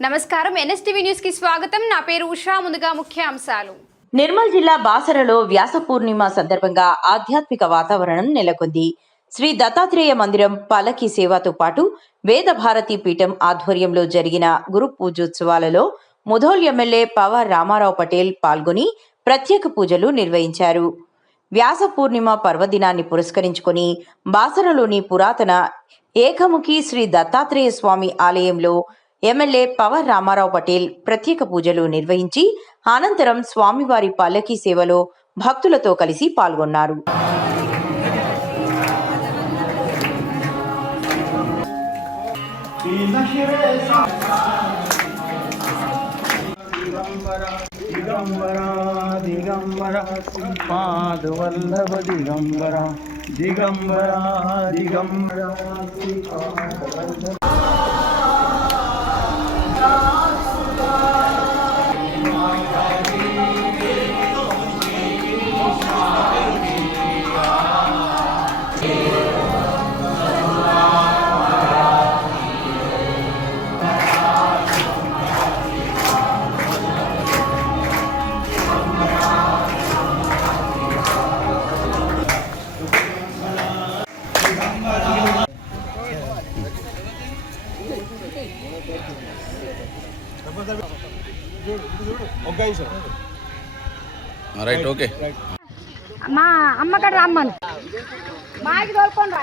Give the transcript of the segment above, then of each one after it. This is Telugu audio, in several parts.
నమస్కారం ఎన్ఎస్టీవీ న్యూస్ కి స్వాగతం. నా పేరు ఉషా. ముందుగా ముఖ్యాంశాలు. నిర్మల్ జిల్లా బాసరలో వ్యాస పూర్ణిమ సందర్భంగా ఆధ్యాత్మిక వాతావరణం నెలకొంది. శ్రీ దత్తాత్రేయ మందిరం పల్లకి సేవతో పాటు వేద భారతి పీఠం ఆధ్వర్యంలో జరిగిన గురు పూజోత్సవాలలో ముధోల్ ఎమ్మెల్యే పవార్ రామారావు పటేల్ పాల్గొని ప్రత్యేక పూజలు నిర్వహించారు. వ్యాస పూర్ణిమ పర్వదినాన్ని పురస్కరించుకొని బాసరలోని పురాతన ఏకముఖి శ్రీ దత్తాత్రేయ స్వామి ఆలయంలో ఎమ్మెల్యే పవార్ రామారావు పటేల్ ప్రత్యేక పూజలు నిర్వహించి అనంతరం స్వామివారి పల్లకీ సేవలో భక్తులతో కలిసి పాల్గొన్నారు. Right, okay. మా అమ్మకాడ రమ్మను మాకి తోలుకొని రా.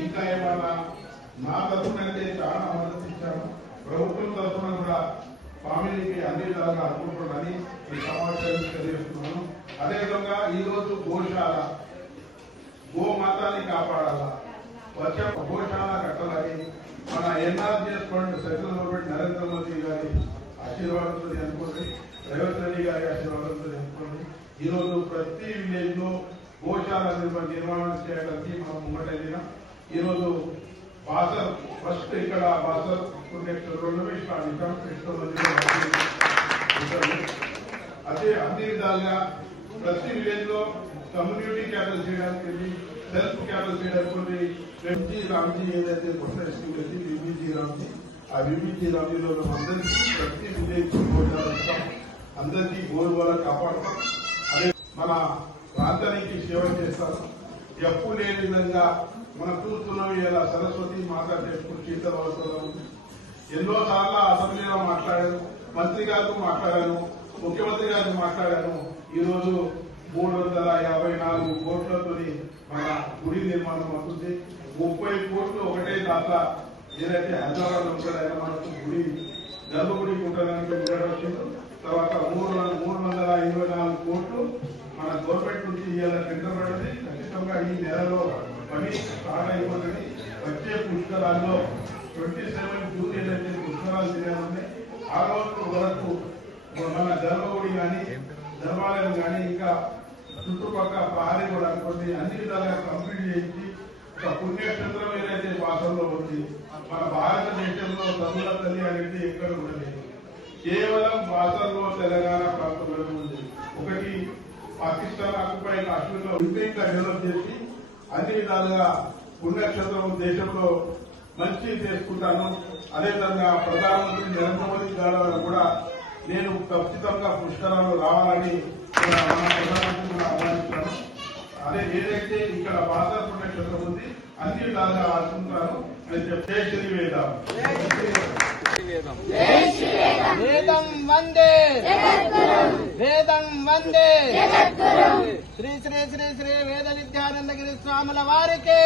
ఇంకా ఏమన్నా నా తరఫున అయితే చాలా మద్దతు ఇచ్చాను. ప్రభుత్వం తరఫున కూడా ఫ్యామిలీకి అన్ని విధాలుగా అనుకుంటున్నానని ఈ సమాచారం తెలియజేస్తున్నాను. అదేవిధంగా ఈరోజు గోశాల గోమాతాన్ని కాపాడాలా, వచ్చే గోశాల కట్టాలని మన NREGS fund central government Narendra Modi గారి ఆశీర్వాదంతో అనుకోండి, రేవంత్ రెడ్డి గారి ఆశీర్వాదంతో అనుకోండి. ఈరోజు ప్రతి విలేజ్ లో గోశాల నిర్మాణం చేయడానికి మనం ముంగటెళ్ళినా. ఈరోజు బాసర్ ఫస్ట్ ఇక్కడ బాసర్ అదే అన్ని విధాలుగా ప్రతి విలేజ్ లో కమ్యూనిటీ క్యాపిటల్ చేయడానికి, సెల్ఫ్ క్యాపిటల్ చేయడానికి ఎంజీ రామ్జీ ఏదైతే విబిజీ రామ్జీ, ఆ విబిజీ రామ్జీలో అందరికీ ప్రతి విలేజ్ గోశాల అందరికీ గోరు వల్ల కాపాడతాం. అదే మన ప్రాంతానికి సేవ చేస్తారు. ఎప్పుడు లేని విధంగా మనం చూస్తున్నాం. ఇలా సరస్వతి మాత చేసుకుని శీతవలసలో ఎన్నోసార్లు అసెంబ్లీలో మాట్లాడాను, మంత్రి గారితో మాట్లాడాను, ముఖ్యమంత్రి గారితో మాట్లాడాను. ఈరోజు 354 కోట్లతో మన గుడి నిర్మాణం అవుతుంది. 30 కోట్లు ఒకటే దాత ఏదైతే హైదరాబాద్ ఉంటాడైనా మనకు గుడి గర్భగుడికి ఉండడానికి వచ్చింది. తర్వాత 324 కోట్లు మన గవర్నమెంట్ నుంచి ఇవాళ టెండర్ పడింది. ఖచ్చితంగా ఈ నెలలో పని స్టార్ట్ అయిపోతుంది. వచ్చే పుష్కరాల్లో 27 జూన్ ఏదైతే పుష్కరాలు చేయాలని ఆ రోజు వరకు మన గర్భగుడి కానీ దేవాలయం కానీ ఇంకా చుట్టుపక్కల ప్రహారీ కూడా అనుకోండి అన్ని విధాలుగా కంప్లీట్ చేయించి ఒక పుణ్యక్షేత్రం ఏదైతే వాసనలో ఉంది. మన భారతదేశంలో తమిళ తల్లి అనేది ఎక్కడ ఉండదు, కేవలం వాసనలో తెలంగాణ ప్రాంతంలో ఉంది. ఒకటి పాకిస్తాన్ ఆక్యుపై కాశ్మీర్లో ఇంకా డెవలప్ చేసి అన్ని విధాలుగా పుణ్యక్షేత్రం దేశంలో మంచి చేసుకుంటాను. అదేవిధంగా ప్రధానమంత్రి నరేంద్ర మోదీ గారు కూడా నేను ఖచ్చితంగా పుష్కరాలు రావాలని ప్రధానమంత్రి ఆహ్వానిస్తున్నాను. అదే ఏదైతే ఇక్కడ బాసర పుణ్యక్షేత్రం ఉంది అన్ని విధాలుగా ఆశిస్తున్నాను అని చెప్పే శ్రీవేదం వేదం వందే వేదం వందే శ్రీ శ్రీ శ్రీ శ్రీ వేద విద్యానందగిరి స్వాముల వారికి